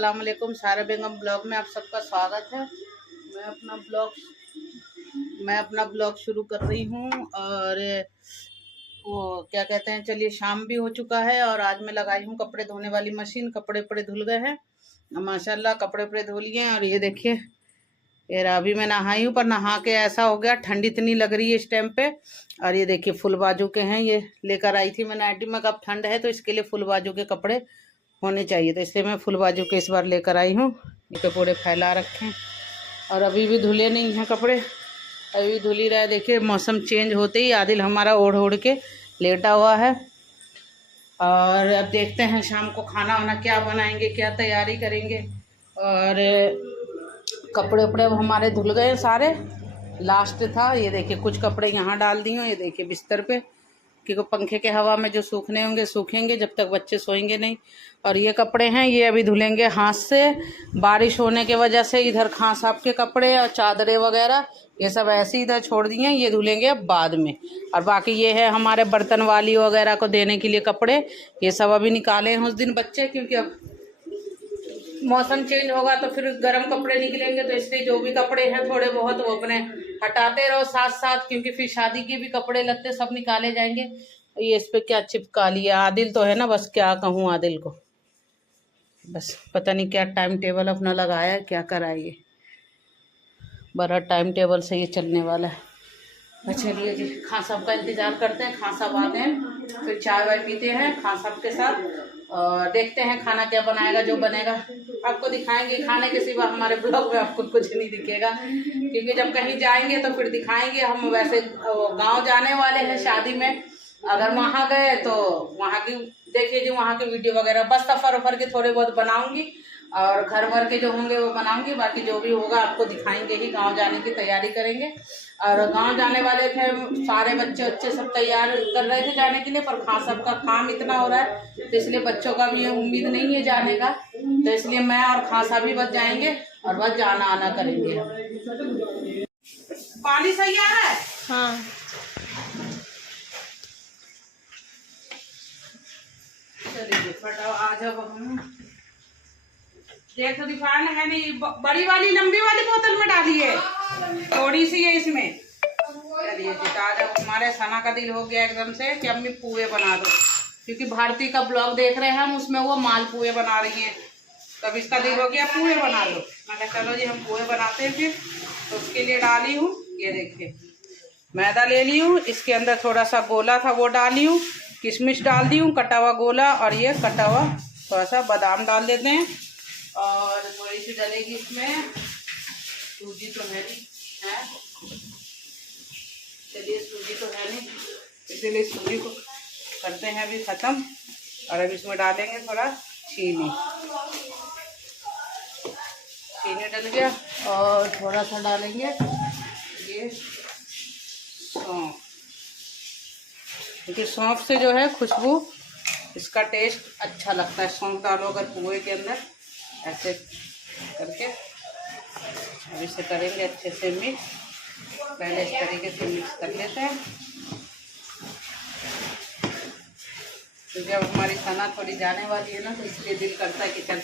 अस्सलाम वालेकुम। सारा बेगम ब्लॉग में आप सबका स्वागत है। मैं अपना ब्लॉग शुरू कर रही हूँ। और वो क्या कहते हैं, चलिए शाम भी हो चुका है और आज मैं लगाई हूँ कपड़े धोने वाली मशीन। कपड़े धुल गए हैं माशाल्लाह, कपड़े धो लिए हैं। और ये देखिए, ये अभी मैं नहाई हूँ, पर नहा के ऐसा हो गया, ठंड इतनी लग रही है इस टाइम पे। और ये देखिए फुल बाजू के हैं, ये लेकर आई थी मैं नाइटी में। कब ठंड है तो इसके लिए फुल बाजू के कपड़े होने चाहिए, तो इसलिए मैं फुल बाजू के इस बार लेकर आई हूँ। ये पूरे फैला रखे हैं और अभी भी धुले नहीं हैं कपड़े, अभी धुल ही रहा है। देखिए मौसम चेंज होते ही आदिल हमारा ओढ़ के लेटा हुआ है। और अब देखते हैं शाम को खाना वाना क्या बनाएंगे, क्या तैयारी करेंगे। और कपड़े उपड़े हमारे धुल गए सारे, लास्ट था। ये देखिए कुछ कपड़े यहाँ डाल दिए, ये देखिए बिस्तर पे, क्योंकि पंखे के हवा में जो सूखने होंगे सूखेंगे, जब तक बच्चे सोएंगे नहीं। और ये कपड़े हैं, ये अभी धुलेंगे हाथ से। बारिश होने के वजह से इधर खां साहब के कपड़े और चादरें वगैरह ये सब ऐसे इधर छोड़ दिए हैं, ये धुलेंगे अब बाद में। और बाकी ये है हमारे बर्तन वाली वगैरह को देने के लिए कपड़े, ये सब अभी निकाले हैं उस दिन बच्चे, क्योंकि अब मौसम चेंज होगा तो फिर गर्म कपड़े निकलेंगे, तो इसलिए जो भी कपड़े हैं थोड़े बहुत वो अपने हटाते रहो साथ साथ, क्योंकि फिर शादी के भी कपड़े लगते सब निकाले जाएंगे। ये इस पे क्या चिपका लिया, आदिल तो है ना, बस क्या कहूँ आदिल को, बस पता नहीं क्या टाइम टेबल अपना लगाया है, क्या करा ये, बड़ा टाइम टेबल से ये चलने वाला है। चलिए जी, खां साहब का इंतज़ार करते हैं। खां साहब आते हैं फिर चाय वाय पीते हैं खां साहब के साथ, और देखते हैं खाना क्या बनाएगा। जो बनेगा आपको दिखाएंगे, खाने के सिवा हमारे ब्लॉग में आपको कुछ नहीं दिखेगा, क्योंकि जब कहीं जाएंगे तो फिर दिखाएंगे। हम वैसे गांव जाने वाले हैं शादी में, अगर वहाँ गए तो वहाँ की देखिए जी, वहाँ की वीडियो वगैरह बस सफ़र वफर के थोड़े बहुत बनाऊंगी, और घर भर के जो होंगे वो बनाऊंगी। बाकी जो भी होगा आपको दिखाएंगे ही। गांव जाने की तैयारी करेंगे, और गांव जाने वाले थे सारे बच्चे सब तैयार कर रहे थे जाने के लिए, पर खां साहब का काम इतना हो रहा है तो इसलिए बच्चों का भी उम्मीद नहीं है जाने का, तो इसलिए मैं और खां साहब भी बस जाएंगे और बस जाना आना करेंगे। पानी सही आ रहा है? हाँ। चलिए फटाओ, आज अब हम देख तो दिखान है नहीं, बड़ी वाली लंबी वाली बोतल में डाली है, थोड़ी सी है इसमें। चलिए जी, आज अब हमारे सना का दिल हो गया एकदम से कि अम्मी पुए बना दो, क्योंकि भारती का ब्लॉग देख रहे हैं हम, उसमें वो माल पुए बना रही है, तब इसका दिल हो गया पुए बना लो। मैं कहा चलो जी हम पुए बनाते हैं फिर। तो उसके लिए डाली हूँ, ये देखिए मैदा ले ली हूँ, इसके अंदर थोड़ा सा गोला था वो डाली हूँ, किशमिश डाल दी हूँ कटा हुआ गोला, और ये कटा हुआ थोड़ा सा बादाम डाल देते हैं। और थोड़ी सी डलेगी इसमें सूजी, तो है नहीं है, चलिए सूजी तो है नहीं, इसलिए सूजी को करते हैं अभी ख़त्म। और अब इसमें डालेंगे थोड़ा चीनी डल गया, और थोड़ा सा डालेंगे ये सौंफ, क्योंकि सौंफ से जो है खुशबू, इसका टेस्ट अच्छा लगता है। सौंफ डालो अगर पुए के अंदर, ऐसे करके अब इसे करेंगे अच्छे से मिक्स। पहले इस तरीके से मिक्स कर लेते हैं, तो जब हमारी सना थोड़ी जाने वाली है ना, तो इसलिए दिल करता है कि चल,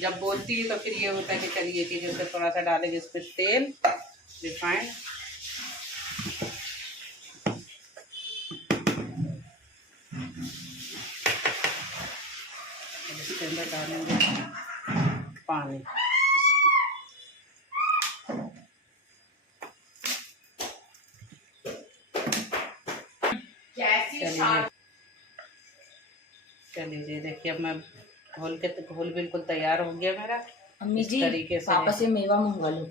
जब बोलती है तो फिर ये होता है कि चलिए कि जैसे थोड़ा सा डालेंगे इस पर तेल रिफाइंड, इसके अंदर डालेंगे पानी। चलिए देखिए, अब मैं घोल बिल्कुल तैयार हो गया मेरा। अम्मी जी तरीके से पापा से मेवा मंगवा लो।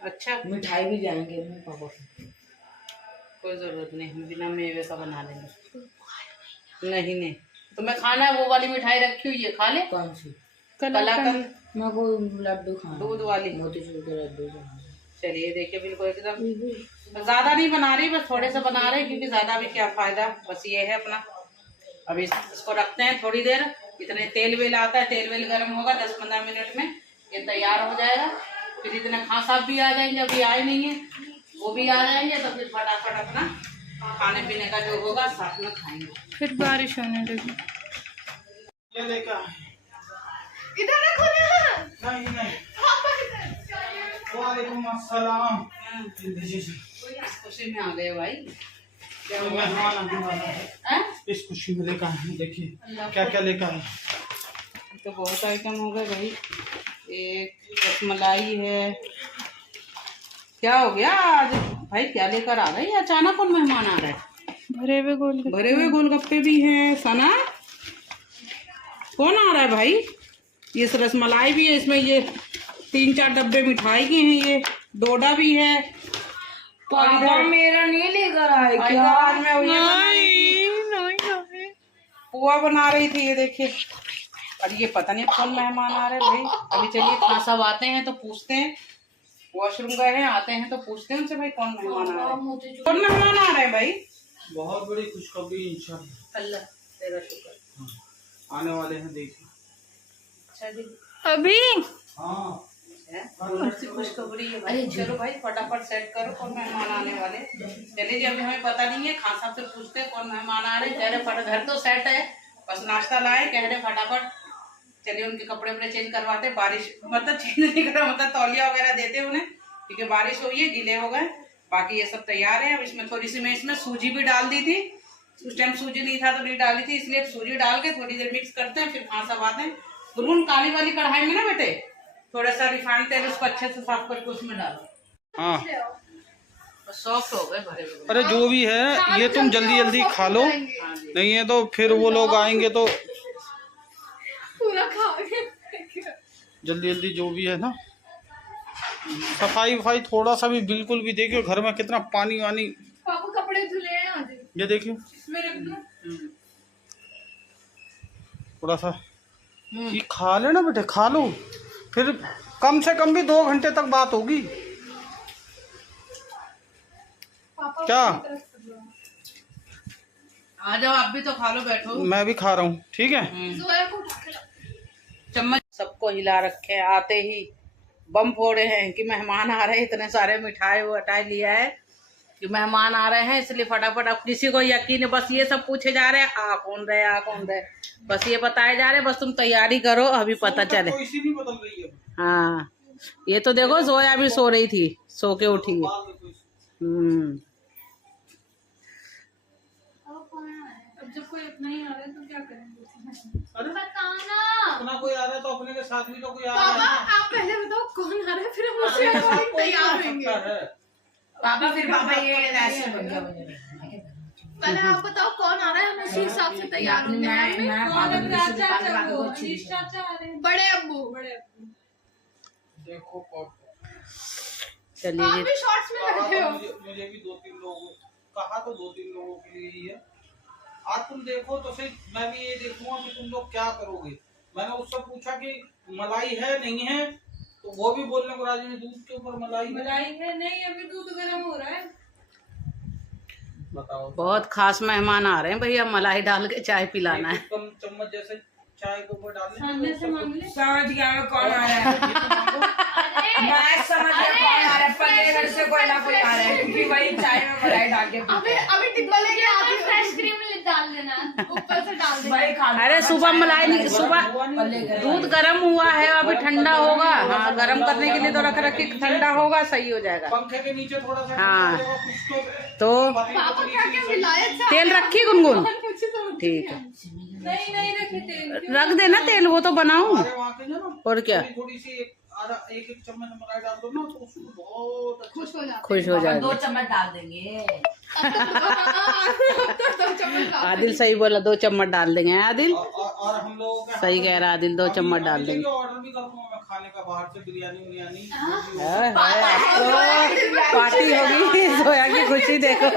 अच्छा, मिठाई भी लाएंगे पापा को। कोई जरूरत नहीं, हम बिना मेवे का बना लेंगे। नहीं तुम्हें खाना है वो वाली मिठाई रखी हुई है, खा ले। कौन सी? कलाकंद। मैं वो लड्डू खाना, दूध वाली मोतीचूर के लड्डू। चलिए देखिए बिल्कुल एकदम ज्यादा नहीं बना रही, बस थोड़े से बना रहे, क्योंकि ज्यादा भी क्या फायदा, बस ये है अपना। अब इसको रखते हैं थोड़ी देर, इतने तेल वेल आता है, तेल वेल गर्म होगा 10-15 मिनट में ये तैयार हो जाएगा। फिर इतने खां साहब भी आ जाएंगे, अभी आए नहीं है, वो भी आ जाएंगे, तो फिर फटाफट अपना खाने पीने का जो होगा साथ में खाएंगे। फिर बारिश होने लगी। इधर रखो ना। नहीं नहीं। पापा इधर। वालेकुम अस्सलाम। इस खुशी में आ गए भाई। क्या मेहमान आने वाला है, इस खुशी में लेकर आए हैं। देखिए क्या क्या लेकर आए। तो बहुत आइटम हो गए भाई। एक रसमलाई है। क्या हो गया आज भाई, क्या लेकर आ गए? अचानक कौन मेहमान आ रहा है? भरे हुए गोलगप्पे भी हैं। सना कौन आ रहा है भाई? ये रसमलाई भी है, इसमें ये 3-4 डब्बे मिठाई के हैं, ये डोडा भी है। पापा मेरा नहीं लेकर आए क्या? आज मैं पुआ बना रही थी, ये देखिए। और ये पता नहीं कौन मेहमान आ रहे हैं भाई। अभी चलिए खां साहब आते हैं तो पूछते हैं। वॉशरूम गए हैं, आते हैं तो पूछते हैं उनसे भाई कौन मेहमान आ रहा है। कौन मेहमान आ रहा है भाई? बहुत बड़ी खुशखबरी इंशाल्लाह। अल्लाह तेरा शुक्र। आने वाले हैं, देखिए। अच्छा जी। अभी हाँ कौन सी खुशखबरी है भाई? चलो भाई फटाफट सेट करो कौन मेहमान आने वाले। चलिए जी, अभी हमें पता नहीं है, खान साहब से पूछते हैं कौन मेहमान आ रहे हैं। कह रहे फट घर तो सेट है, बस नाश्ता लाए। कह रहे फटाफट चलिए उनके कपड़े वपड़े चेंज करवाते। बारिश मतलब चेंज नहीं करा, मतलब तौलिया वगैरह देते उन्हें, क्योंकि बारिश हुई है, गीले हो गए। बाकी ये सब तैयार है। अब इसमें थोड़ी सी मैं इसमें सूजी भी डाल दी थी। उस टाइम सूजी नहीं था तो नहीं डाली थी, इसलिए सूजी डाल के थोड़ी देर मिक्स करते हैं, फिर खां साहब आते हैं। गुनगुन काली वाली कढ़ाई में ना बेटे थोड़ा सा रिफाइंड तेल उसको अच्छे से साफ करके उसमें डालो। हाँ सॉफ्ट हो गए भरे हुए। अरे जो भी है ये तुम जल्दी जल्दी खा लो, नहीं है तो फिर वो लोग आएंगे तो पूरा खा गए। जल्दी जल्दी जो भी है ना, सफाई वफाई थोड़ा सा भी बिल्कुल भी। देखियो घर में कितना पानी वानी। पापा कपड़े धुले हैं आज। ये देखियो इसमें रख दो। थोड़ा सा ये खा लेना बेटे, खा लो, फिर कम से कम भी 2 घंटे तक बात होगी। पापा क्या? आ जाओ आप भी तो खा लो, बैठो। मैं भी खा रहा हूँ, ठीक है। जोया को उठा के लाओ। चम्मच सबको हिला रखे हैं। आते ही बम फोड़े हैं कि मेहमान आ रहे हैं। इतने सारे मिठाई वटाई लिया है कि मेहमान आ रहे हैं, इसलिए फटाफट। अब किसी को यकीन है, बस ये सब पूछे जा रहे हैं आ कौन रहे, आ कौन रहे, बस ये बताए जा रहे हैं। बस तुम तैयारी करो, अभी पता चले। इसी नहीं बदल रही है। हाँ ये तो देखो जोया भी सो रही थी, सो के उठी है। अब जब कोई अपना ही आ रहा है तो क्या करेंगे? अरे बताना। अपना कोई आ रहा है तो अपने के साथ भी तो कोई आ पापा रहा है। आप पहले बताओ कौन आ रहा है, फिर हम उसे अकॉर्डिंग तैयार होंगे। पापा फिर पापा ये ऐसे बन गया पहले आप बताओ कौन आ रहा है, हम उसी हिसाब से तैयार होंगे। बड़े अब्बू। देखो चलिए आप जी। भी शॉर्ट्स में बैठे हो। मुझे भी 2-3 लोगों कहा, तो 2-3 लोगों के लिए ही है। आज तुम देखो तो सही, मैं भी ये देखूंगा कि तुम लोग क्या करोगे। मैंने उससे पूछा कि मलाई है नहीं है, तो वो भी बोलने को राजी नहीं। दूध के ऊपर मलाई है नहीं, अभी दूध गर्म हो रहा है। बताओ। बहुत खास मेहमान आ रहे हैं भैया, मलाई डाल के चाय पिलाना है। कम चम्मच जैसे चाय के ऊपर डालने। सामने से मांग ले। समझ गया मैं कौन आ रहा है। मैं समझ गया कौन आ रहा है। पल्ले घर से कोई ना कोई आ रहा है, क्योंकि वही चाय में मलाई डाल के अभी डिब्बा लेके आती हूँ। फ्रेश क्रीम डाल देना, ऊपर से डाल देना। वही खा। अरे सुबह मलाई नहीं, सुबह दूध गर्म हुआ है, अभी ठंडा होगा। हाँ गर्म करने के लिए तो रख रखे, ठंडा होगा सही हो जाएगा। पंखे के नीचे थोड़ा सा हाँ कुछ तो पापा क्या क्या मिलाया? तेल रखी गुनगुन? ठीक है नहीं रखे तेल। रख देना तेल, वो तो बनाऊं। वहाँ के ना और क्या थोड़ी सी एक चम्मच मलाई डाल दो ना, तो उसको बहुत खुश हो जाते। खुश हो जाएगा। 2 चम्मच डाल देंगे। 2 चम्मच डाल। आदिल सही बोला, 2 चम्मच डाल देंगे। आदिल और हम लोगों का सही कह रहा आदिल, 2 चम्मच डाल देंगे। ऑर्डर भी कर दूंगा मैं खाने का, बाहर से बिरयानी विरयानी। पार्टी होगी, जोया की खुशी देखो।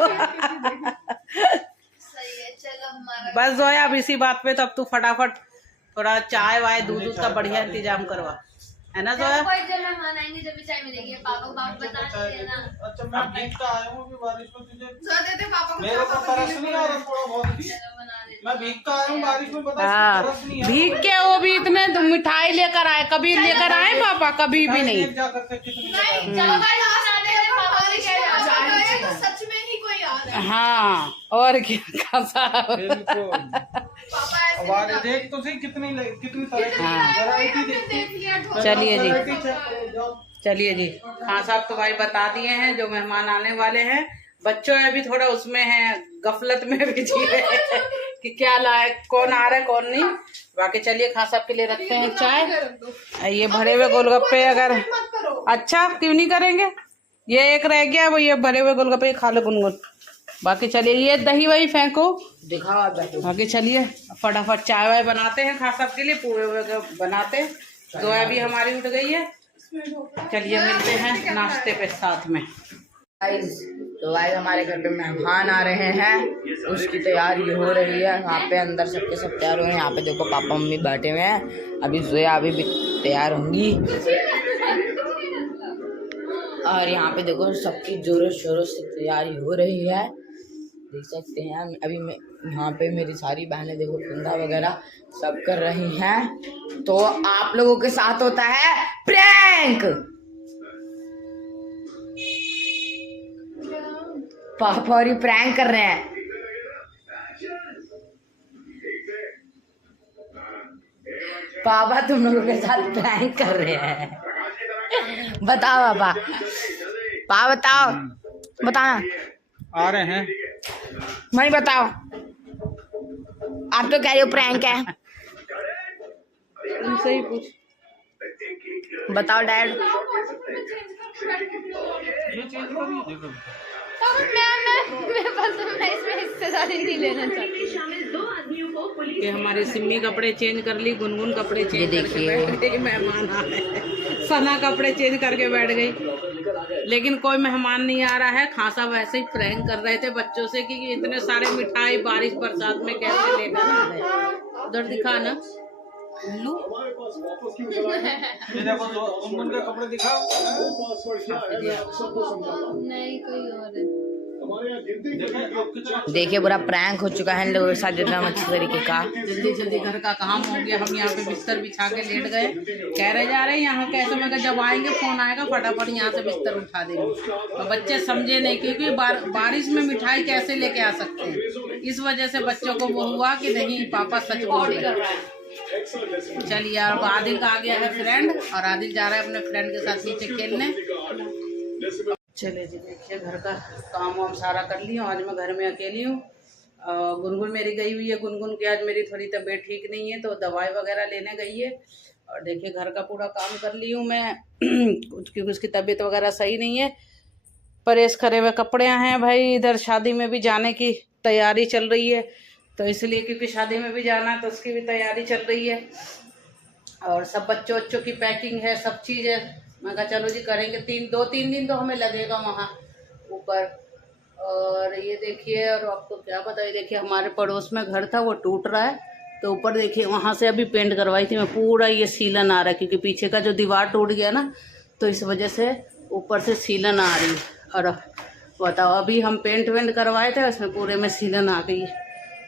सही है, चलो हमारा। बस जोया अब इसी बात पे तो अब तू फटाफट थोड़ा चाय वाय दूध का बढ़िया इंतजाम करवा, है ना जोया? कोई जब मेहमान आएंगे जब भी चाय मिलेगी। पापा को बात बता दीजिए ना। अच्छा मैं भीग का आया हूँ अभी बारिश में, तुझे देते पापा को। मेरे को तरस नहीं आ रहा थोड़ा बहुत भी। बना देते। मैं भीग का आया हूँ बारिश में, बता हाँ तरस नहीं है। भीग के वो भी इतने मिठाई लेकर आए, कभी लेकर आए पापा? कभी भी नहीं। जा करके कितनी नहीं चलो भाई बना देते। पापा ने कहा तो सच में ही कोई आ रहा है। हाँ और क्या खासा। बिल्कुल। पापा हमारे देख तो सही कितनी तरह की वैरायटी देखती। चलिए जी, वैरायटी चेक करो, जाओ। चलिए जी। खान साहब तो भाई बता दिए हैं जो मेहमान आने वाले हैं। बच्चों अभी थोड़ा उसमें है, गफलत में भी जी रहे हैं कि क्या लाए, कौन आ रहा है कौन नहीं। बाकी चलिए खान साहब के लिए रखते हैं चाय। ये भरे हुए गोलगप्पे अगर अच्छा क्यों नहीं करेंगे, ये एक रह गया वो, ये भरे हुए गोलगप्पे खा लो गुनगुन। बाकी चलिए ये दही वही फेंको, दिखाओ। बाकी चलिए फटाफट चाय वाय बनाते हैं खान साहब के लिए, पूरे बनाते। जोया भी हमारी उठ गई है। चलिए मिलते हैं नाश्ते पे साथ में। तो गाइस हमारे घर पे मेहमान आ रहे हैं, उसकी तैयारी हो रही है। यहाँ पे अंदर सबके सब तैयार हुए हैं। यहाँ पे देखो पापा मम्मी बैठे हुए हैं, अभी जोया अभी भी तैयार होंगी। और यहाँ पे देखो सबकी जोरों शोरों से तैयारी हो रही है, देख सकते हैं। अभी मैं यहाँ पे मेरी सारी बहनें देखो कुंदा वगैरह सब कर रही हैं। तो आप लोगों के साथ होता है प्रैंक। पापा और ये प्रैंक कर रहे हैं। पापा तुम लोगों के साथ प्रैंक कर रहे हैं। बताओ पापा, पापा बताओ, बताना। आ रहे हैं, मैं बताओ, आप तो कह रहे हो प्रैंक है। उनसे ही पूछ। बताओ डैड। ये चेंज करिए, देखो मैं इसमें हिस्सेदारी नहीं लेना चाहती। कि हमारी सिम्मी कपड़े चेंज कर ली, गुनगुन कपड़े चेंज करके बैठ गई, मेहमान आ रहे हैं। सना कपड़े चेंज करके बैठ गई, लेकिन कोई मेहमान नहीं आ रहा है। खासा वैसे ही प्रैंक कर रहे थे बच्चों से कि इतने सारे मिठाई बारिश बरसात में कैसे लेकर आ रहे। उधर दिखा ना लू, ये देखो गुनगुन के कपड़े दिखाओ। नहीं कोई और है। देखिए पूरा प्रैंक हो चुका है इन लोगों के साथ एकदम अच्छी तरीके का। जल्दी जल्दी घर का काम हो गया। हम यहाँ पे बिस्तर बिछा के लेट गए, कह रहे जा रहे हैं यहाँ कैसे। मैं जब आएंगे फोन आएगा फटाफट यहाँ से बिस्तर उठा देंगे। तो बच्चे समझे नहीं क्योंकि बारिश में मिठाई कैसे लेके आ सकते हैं। इस वजह से बच्चों को वो हुआ कि नहीं पापा सच बोल रहे हैं। चलिए अब आदिल का आ गया है फ्रेंड, और आदिल जा रहा है अपने फ्रेंड के साथ नीचे खेलने। चले जी, देखिए घर का काम वाम सारा कर लिया। आज मैं घर में अकेली हूँ। गुनगुन मेरी गई हुई है। गुनगुन की आज मेरी थोड़ी तबीयत ठीक नहीं है तो दवाई वगैरह लेने गई है। और देखिए घर का पूरा काम कर ली हूँ मैं क्योंकि उसकी तबीयत वगैरह सही नहीं है। प्रेस करे हुए कपड़े हैं भाई। इधर शादी में भी जाने की तैयारी चल रही है, तो इसलिए क्योंकि शादी में भी जाना है तो उसकी भी तैयारी चल रही है। और सब बच्चों की पैकिंग है, सब चीज़ है। मैं कहा चलो जी करेंगे। 2-3 दिन तो हमें लगेगा वहाँ ऊपर। और ये देखिए, और आपको क्या बताइए, देखिए हमारे पड़ोस में घर था वो टूट रहा है, तो ऊपर देखिए वहाँ से अभी पेंट करवाई थी मैं। पूरा ये सीलन आ रहा है क्योंकि पीछे का जो दीवार टूट गया ना, तो इस वजह से ऊपर से सीलन आ रही है। और बताओ अभी हम पेंट वेंट करवाए थे, उसमें पूरे में सीलन आ गई है।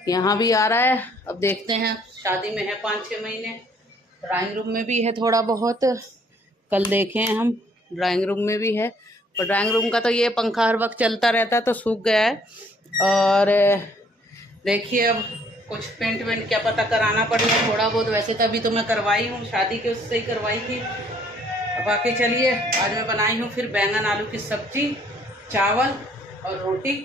यहाँ भी आ रहा है। अब देखते हैं, शादी में है 5-6 महीने। ड्राइंग रूम में भी है थोड़ा बहुत, कल देखे हैं हम, ड्राइंग रूम में भी है। और ड्राइंग रूम का तो ये पंखा हर वक्त चलता रहता है तो सूख गया है। और देखिए अब कुछ पेंट वेंट क्या पता कराना पड़ेगा थोड़ा बहुत। वैसे तो अभी तो मैं करवाई हूँ, शादी के उससे ही करवाई थी। बाकी चलिए आज मैं बनाई हूँ फिर बैंगन आलू की सब्जी, चावल और रोटी।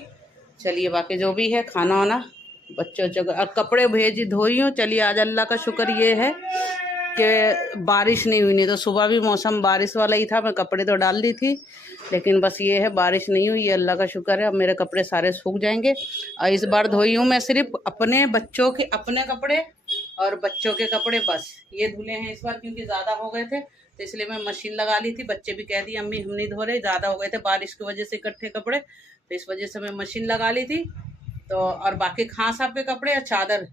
चलिए बाकी जो भी है खाना वाना बच्चों और कपड़े भेज धोई हूँ। चलिए आज अल्लाह का शुक्र ये है कि बारिश नहीं हुई, नहीं तो सुबह भी मौसम बारिश वाला ही था। मैं कपड़े तो डाल दी थी, लेकिन बस ये है बारिश नहीं हुई, ये अल्लाह का शुक्र है। अब मेरे कपड़े सारे सूख जाएंगे। और इस बार धोई हूँ मैं सिर्फ अपने बच्चों के अपने कपड़े और बच्चों के कपड़े, बस ये धुले हैं इस बार क्योंकि ज़्यादा हो गए थे तो इसलिए मैं मशीन लगा ली थी। बच्चे भी कह दिए अम्मी हम नहीं धो रहे, ज़्यादा हो गए थे बारिश की वजह से इकट्ठे कपड़े, तो इस वजह से मैं मशीन लगा ली थी। तो और बाकी खां साहब के कपड़े और चादर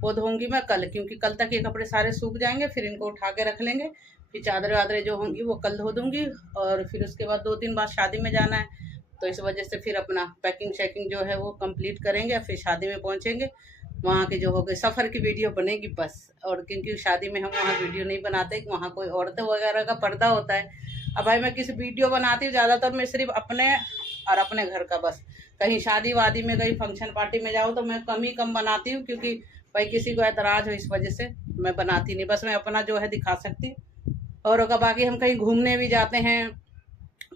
वो धोऊंगी मैं कल, क्योंकि कल तक ये कपड़े सारे सूख जाएंगे। फिर इनको उठा के रख लेंगे, फिर चादर वादरें जो होंगी वो कल धो दूंगी। और फिर उसके बाद 2-3 बार शादी में जाना है, तो इस वजह से फिर अपना पैकिंग शैकिंग जो है वो कंप्लीट करेंगे। फिर शादी में पहुंचेंगे, वहाँ की जो हो गई सफ़र की वीडियो बनेगी बस। और क्योंकि शादी में हम वहाँ वीडियो नहीं बनाते, वहाँ कोई औरतें वगैरह का पर्दा होता है। अब भाई मैं किसी वीडियो बनाती हूँ ज़्यादातर मैं सिर्फ अपने और अपने घर का, बस कहीं शादी वादी में कहीं फंक्शन पार्टी में जाऊँ तो मैं कम ही कम बनाती हूँ, क्योंकि भाई किसी को एतराज हो इस वजह से मैं बनाती नहीं, बस मैं अपना जो है दिखा सकती हूँ। और बाकी हम कहीं घूमने भी जाते हैं,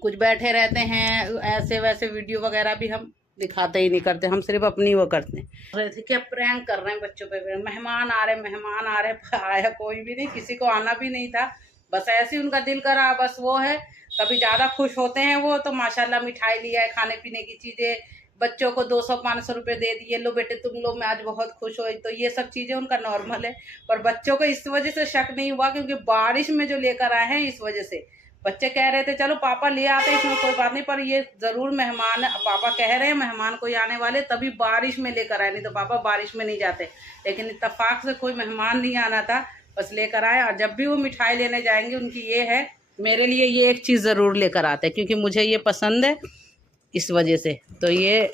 कुछ बैठे रहते हैं, ऐसे वैसे वीडियो वगैरह भी हम दिखाते ही नहीं करते, हम सिर्फ अपनी वो करते हैं। क्या प्रैंक कर रहे हैं बच्चों पे, मेहमान आ रहे, आया कोई भी नहीं, किसी को आना भी नहीं था, बस ऐसे ही उनका दिल करा, बस वो है। कभी ज़्यादा खुश होते हैं वो तो माशाल्लाह मिठाई लिया है, खाने पीने की चीज़ें, बच्चों को 200-500 रुपये दे दिए, लो बेटे तुम लोग, मैं आज बहुत खुश हुई, तो ये सब चीज़ें उनका नॉर्मल है। पर बच्चों को इस वजह से शक नहीं हुआ क्योंकि बारिश में जो लेकर आए हैं, इस वजह से बच्चे कह रहे थे चलो पापा ले आते, इसमें कोई बात नहीं, पर ये ज़रूर मेहमान, पापा कह रहे हैं मेहमान कोई आने वाले तभी बारिश में लेकर आए, नहीं तो पापा बारिश में नहीं जाते। लेकिन इत्तेफाक से कोई मेहमान नहीं आना था, बस लेकर आए। और जब भी वो मिठाई लेने जाएंगे उनकी ये है, मेरे लिए ये एक चीज़ ज़रूर लेकर आते हैं क्योंकि मुझे ये पसंद है, इस वजह से। तो ये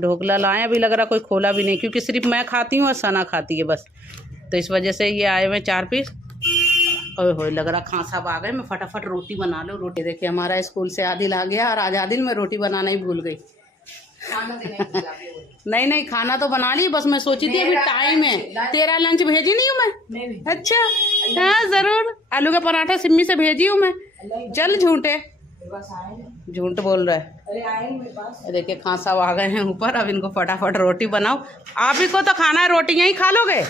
ढोकला लाएं, अभी लग रहा कोई खोला भी नहीं क्योंकि सिर्फ मैं खाती हूँ और सना खाती है बस, तो इस वजह से ये आए हुए 4 पीस। ओए होए लग रहा खां साहब आ गए, मैं फटाफट रोटी बना लो। रोटी देखिए हमारा स्कूल से आदिल आ गया और आज आदिल मैं रोटी बनाना ही भूल गई। नहीं खाना तो बना ली, बस मैं सोची थी अभी टाइम है। तेरा लंच भेजी नहीं हूँ मैं? अच्छा हाँ जरूर, आलू का पराठा सिम्मी से भेजी हूँ मैं। चल झूठे, झूठ बोल रहा है। देखिए खां साहब आ गए हैं ऊपर, अब इनको फटाफट रोटी बनाओ। आप ही को तो खाना है, रोटी यहीं खा लोगे?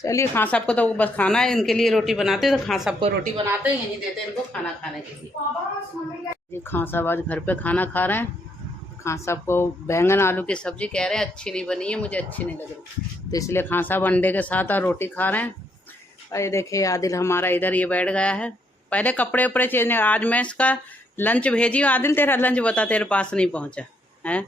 चलिए खां साहब को तो बस खाना है, इनके लिए रोटी बनाते हैं, तो खां साहब को रोटी बनाते हैं, यहीं देते हैं इनको खाना खाने के लिए। खां साहब आज घर पे खाना खा रहे हैं। खां साहब को बैंगन आलू की सब्ज़ी कह रहे हैं अच्छी नहीं बनी है, मुझे अच्छी नहीं लग रही, तो इसलिए खां साहब अंडे के साथ और रोटी खा रहे हैं। और ये देखिए आदिल हमारा इधर ये बैठ गया है, पहले कपड़े उपड़े चेंज। आज मैं इसका लंच भेजी हूँ। आदिल तेरा लंच बता, तेरे पास नहीं पहुँचा है।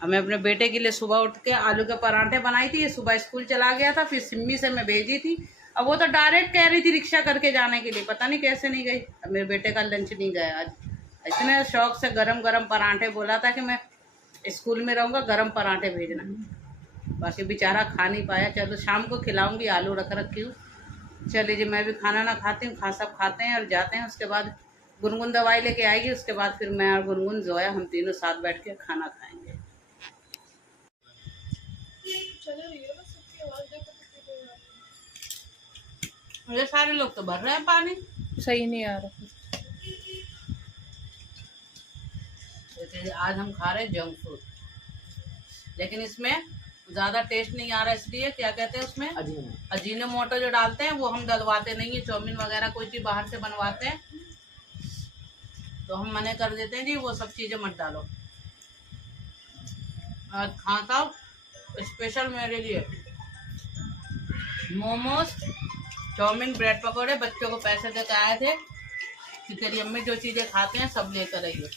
अब मैं अपने बेटे के लिए सुबह उठ के आलू के पराठे बनाई थी, ये सुबह स्कूल चला गया था, फिर सिम्मी से मैं भेजी थी। अब वो तो डायरेक्ट कह रही थी रिक्शा करके जाने के लिए, पता नहीं कैसे नहीं गई। अब मेरे बेटे का लंच नहीं गया आज, इतने शौक से गरम गरम पराठे बोला था कि मैं स्कूल में रहूँगा, गरम पराठे भेजना, बाकी बेचारा खा नहीं पाया। चलो शाम को खिलाऊंगी, आलू रखी हूँ। चलिए जी, मैं भी खाना ना खाती हूँ, खां साहब खाते हैं और जाते हैं। उसके बाद गुनगुन दवाई लेके आएगी, उसके बाद फिर मैं और गुनगुन जोया हम तीनों साथ बैठ के खाना खाएंगे। ये सारे लोग तो भर रहे हैं पानी, सही नहीं आ रहा। आज हम खा रहे हैं जंक फूड, लेकिन इसमें ज़्यादा टेस्ट नहीं आ रहा, इसलिए क्या कहते हैं उसमें अजीनोमोटो जो डालते हैं वो हम डलवाते नहीं है। चाउमीन वगैरह कोई चीज़ बाहर से बनवाते हैं तो हम मना कर देते हैं जी वो सब चीज़ें मत डालो। और खां साहब स्पेशल मेरे लिए मोमोज, चाउमीन, ब्रेड पकौड़े, बच्चों को पैसे देकर आए थे कि तेरी अम्मी जो चीज़ें खाते हैं सब लेकर आइए,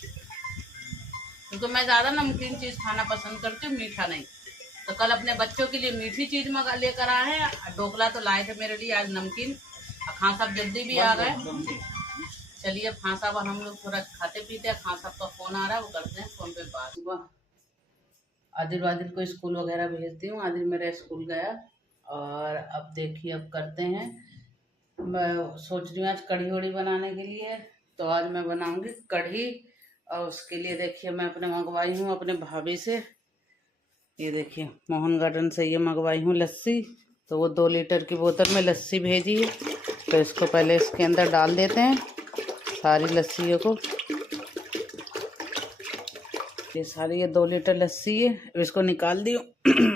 क्योंकि मैं ज़्यादा नमकीन चीज़ खाना पसंद करती हूँ, मीठा नहीं। तो कल अपने बच्चों के लिए मीठी चीज़ मंगा लेकर आए हैं, ढोकला तो लाए थे मेरे लिए, आज नमकीन। खां साहब जल्दी भी आ गए। चलिए खां साहब हम लोग थोड़ा खाते पीते हैं। खां साहब का फ़ोन आ रहा है, वो करते हैं फ़ोन पे बात। आदिल को स्कूल वगैरह भेजती हूँ, आदिल मेरा स्कूल गया। और अब देखिए अब करते हैं, मैं सोच रही हूँ आज कढ़ी वड़ी बनाने के लिए, तो आज मैं बनाऊँगी कढ़ी। और उसके लिए देखिए मैं अपने मंगवाई हूँ अपने भाभी से, ये देखिए मोहन गार्डन से ये मंगवाई हूँ लस्सी। तो वो 2 लीटर की बोतल में लस्सी भेजी है, तो इसको पहले इसके अंदर डाल देते हैं सारी लस्सियों को। ये सारी ये 2 लीटर लस्सी है, इसको निकाल दी हूँ।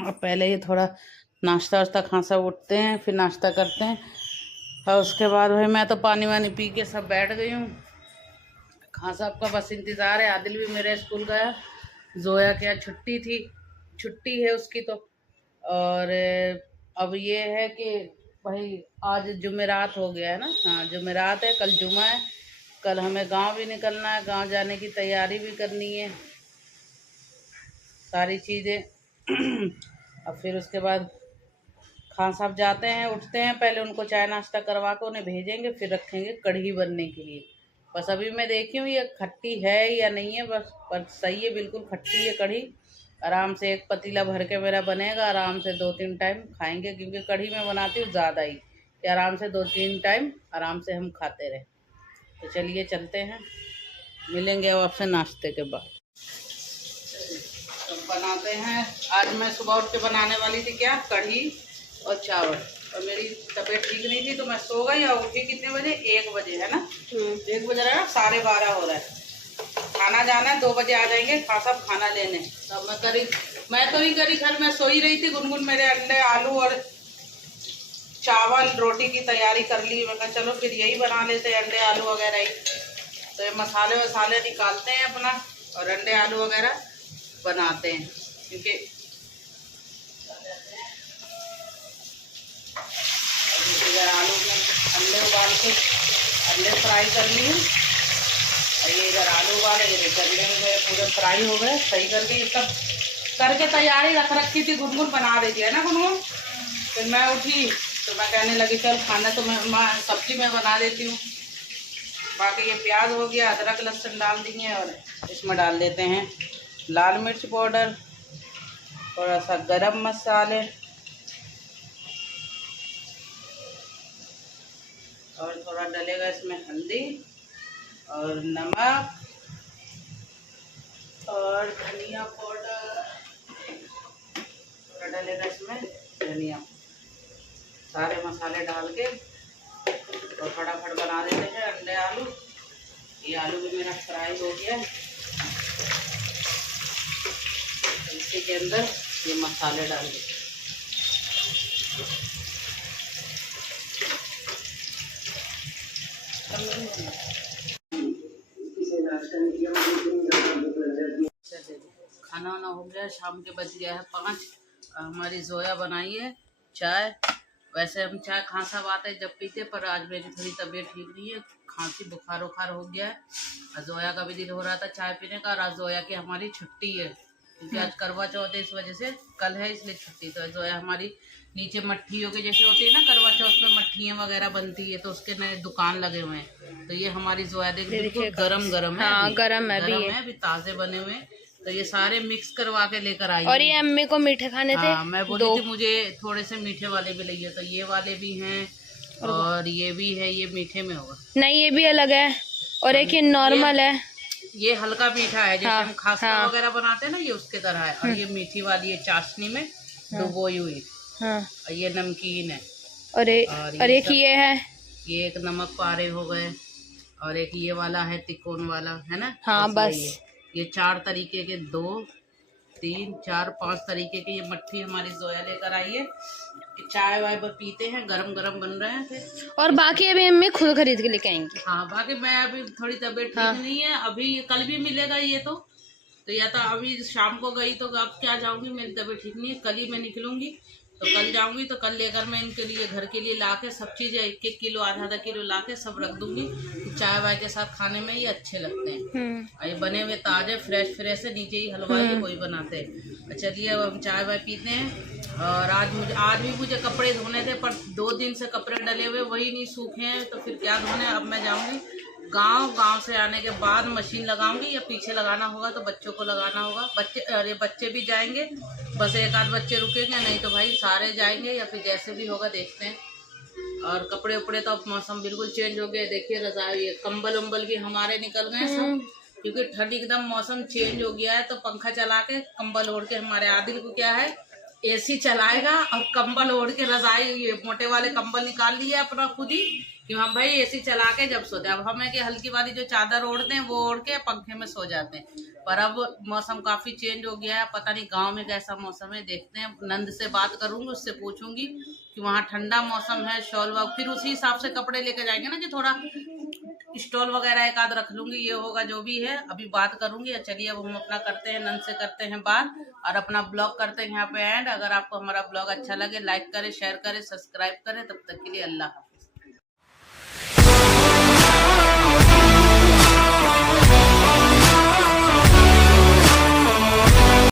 अब पहले ये थोड़ा नाश्ता वाश्ता खां साहब उठते हैं, फिर नाश्ता करते हैं, और उसके बाद भाई मैं तो पानी वानी पी के सब बैठ गई हूँ। खां साहब का बस इंतज़ार है। आदिल भी मेरे स्कूल गया, जोया क्या छुट्टी है उसकी तो। और अब ये है कि भाई आज जुमेरात हो गया है ना, हाँ जुमेरात है, कल जुमा है, कल हमें गांव भी निकलना है, गांव जाने की तैयारी भी करनी है, सारी चीज़ें। अब फिर उसके बाद खां साहब जाते हैं, उठते हैं, पहले उनको चाय नाश्ता करवा के उन्हें भेजेंगे, फिर रखेंगे कढ़ी बनने के लिए। बस अभी मैं देखी हूँ ये खट्टी है या नहीं है, बस पर सही है, बिल्कुल खट्टी है कढ़ी। आराम से 1 पतीला भर के मेरा बनेगा, आराम से 2-3 टाइम खाएंगे, क्योंकि कढ़ी मैं बनाती हूँ ज़्यादा ही, कि आराम से 2-3 टाइम आराम से हम खाते रहें। तो चलिए चलते हैं, मिलेंगे अब आपसे नाश्ते के बाद। तो बनाते हैं, आज मैं सुबह उठ के बनाने वाली थी क्या कढ़ी, और चावल। और मेरी तबीयत ठीक नहीं थी तो मैं सो गई और उठी कितने बजे? 1 बजे, है ना? 1 बज रहा है, 12:30 हो रहा है। खाना जाना है, 2 बजे आ जाएंगे सब खाना लेने। तब मैं तो नहीं करी, घर में सो ही रही थी। गुनगुन मेरे अंडे आलू और चावल रोटी की तैयारी कर ली। मैं कहा चलो फिर यही बना लेते हैं, अंडे आलू वगैरह ही। तो ये मसाले वसाले निकालते हैं अपना और अंडे आलू वगैरह बनाते हैं, क्योंकि आलू में अंडे उबाल के अंडे फ्राई कर लिए। और ये इधर आलू उबाले, ये अंडे में पूरे फ्राई हो गए। सही करके ये सब करके तैयारी रख रखी थी। गुनगुन बना देती है ना गुनगुन। फिर मैं उठी तो मैं कहने लगी चल खाना तो मैं सब्जी में बना देती हूँ। बाकी ये प्याज हो गया, अदरक लहसुन डाल दिए और इसमें डाल देते हैं लाल मिर्च पाउडर, थोड़ा सा गरम मसाले और थोड़ा डलेगा इसमें हल्दी और नमक और धनिया पाउडर थोड़ा डलेगा इसमें, धनिया। सारे मसाले डाल के और फटाफट बना देते हैं अंडे आलू। ये आलू भी मेरा फ्राई हो गया। इसी के अंदर ये मसाले डाल देते हैं। खाना वाना हो गया, शाम के बज गया है 5। हमारी जोया बनाई है चाय। वैसे हम चाय खांसा बात है जब पीते, पर आज मेरी थोड़ी तबीयत ठीक नहीं है, खांसी बुखार उखार हो गया है। जोया का भी दिल हो रहा था चाय पीने का। और आज जोया की हमारी छुट्टी है, क्योंकि आज करवा चौथ है, इस वजह से कल है इसलिए छुट्टी। तो जोया हमारी नीचे मट्ठियों के जैसे होती है ना, करवा चौथ में मट्ठियाँ वगैरह बनती है, तो उसके नए दुकान लगे हुए हैं। तो ये हमारी जोया देखिए गरम गरम है। हाँ, गरम है अभी ताजे बने हुए हैं। तो ये सारे मिक्स करवा के लेकर आई। और ये अम्मी को मीठे खाने थे। हाँ, मैं बोली थी मुझे थोड़े से मीठे वाले भी लाइए, तो ये वाले भी हैं और ये भी है। ये मीठे में होगा नहीं, ये भी अलग है और एक ये नॉर्मल है। ये हल्का मीठा है, जैसे हम खासा वगैरह बनाते हैं ना, ये उसके तरह है। और ये मीठी वाली है, चाशनी में डुबोई हुई। और ये नमकीन है। और एक ये है, ये एक नमक पारे हो गए। और एक ये वाला है तिकोन वाला, है ना? हाँ, बस ये 4 तरीके के, 2 3 4 5 तरीके की ये मट्ठी हमारी जोया लेकर आई है। चाय वाय पीते हैं, गरम गरम बन रहे हैं फिर। और बाकी अभी मम्मी खुद खरीद के लेके आएंगी। हाँ, बाकी मैं अभी थोड़ी तबीयत ठीक नहीं है, अभी कल भी मिलेगा ये तो या तो अभी शाम को गई तो अब क्या जाऊंगी, मेरी तबीयत ठीक नहीं है। कल ही मैं निकलूंगी, तो कल जाऊंगी तो कल लेकर मैं इनके लिए घर के लिए लाके सब चीज़ें 1-1 किलो आधा किलो लाके सब रख दूंगी। चाय वाय के साथ खाने में ये अच्छे लगते हैं। और ये बने हुए ताजे फ्रेश है, नीचे ही हलवाई है वही बनाते हैं। चलिए अब हम चाय वाय पीते हैं। और आज भी मुझे कपड़े धोने थे, पर 2 दिन से कपड़े डले हुए वही नहीं सूखे हैं, तो फिर क्या धोने। अब मैं जाऊँगी गांव से आने के बाद मशीन लगाऊंगी, या पीछे लगाना होगा तो बच्चों को लगाना होगा। बच्चे भी जाएंगे, बस 1 आध बच्चे रुकेंगे, नहीं तो भाई सारे जाएंगे, या फिर जैसे भी होगा देखते हैं। और कपड़े उपड़े तो अब मौसम बिल्कुल चेंज हो गया। देखिए रजाई कंबल उम्बल भी हमारे निकल गए सब, क्योंकि ठंड एकदम मौसम चेंज हो गया है। तो पंखा चला के कंबल ओढ़ के, हमारे आदिल को क्या है एसी चलाएगा और कंबल ओढ़ के रजाई ये मोटे वाले कंबल निकाल लिए अपना खुद ही, कि हम भाई एसी चला के जब सोते। अब हमें कि हल्की वाली जो चादर ओढ़ते हैं वो ओढ़ के पंखे में सो जाते हैं। पर अब मौसम काफी चेंज हो गया है, पता नहीं गांव में कैसा मौसम है, देखते हैं। नंद से बात करूंगी, उससे पूछूंगी कि वहाँ ठंडा मौसम है, शॉल फिर उसी हिसाब से कपड़े लेके जाएंगे ना, कि थोड़ा स्टॉल वगैरह 1 आध रख लूंगी, ये होगा जो भी है। अभी बात करूंगी। चलिए अब हम अपना करते हैं, नंद से करते हैं बात और अपना ब्लॉग करते हैं यहाँ पे एंड। अगर आपको हमारा ब्लॉग अच्छा लगे लाइक करें, शेयर करें, सब्सक्राइब करें। तब तक के लिए अल्लाह हाफ़िज़।